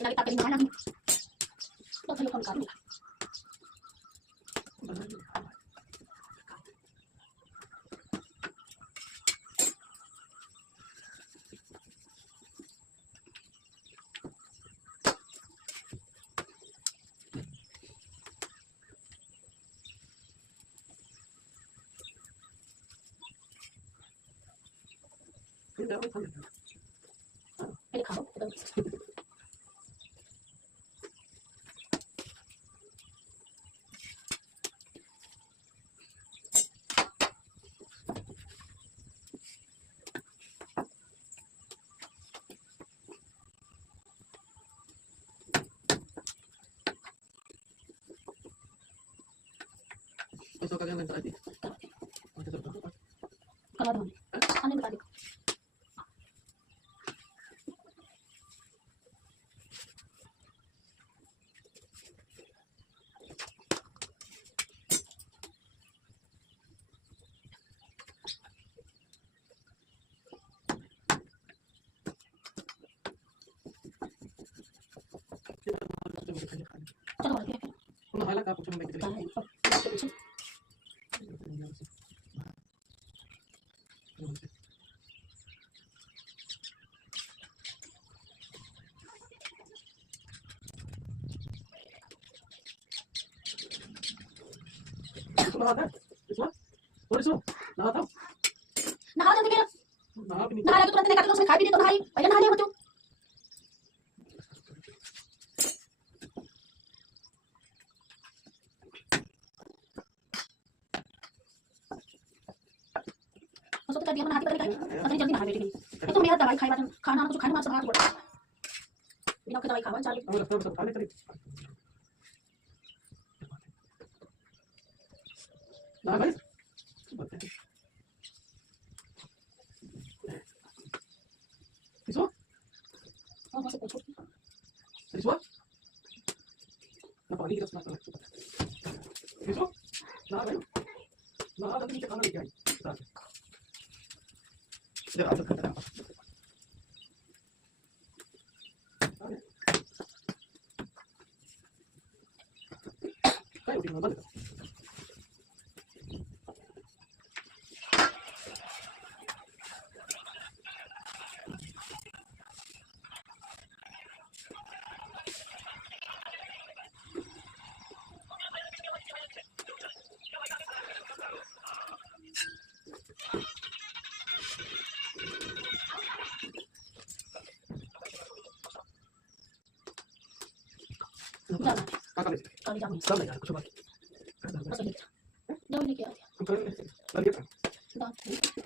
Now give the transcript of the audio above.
lagi tak kena mana. Kau telepon kami lah. Ini kau, Masuk kalian tadi. kalau ada, ane tadi. Coba lagi. Unahala ka po siya may Tayo. Nakala nanti kira. Nakala ko nanti nakala ko sa kabi dito nahay. Ay nahay mo to. Masuk tadi mana hati tadi kan. Tadi jल्दी nahay बेटी. itu मेरा दवाई खाई बात खाना कुछ खाने में सब हाथ बोल. बिना के दवाई खावा चालू. ना भाई Siswa? Oh, masuk masuk. Siswa? Kenapa ini kita senang banget? Siswa? Nah, ayo. Nah, nanti kita kanan lagi. Sudah ada kata apa? Kayak udah nggak Jangan. Kakak nih. Kali jangan. Sama ya, aku coba. Masuk dikit. Jauh dikit aja. Lagi. Dah.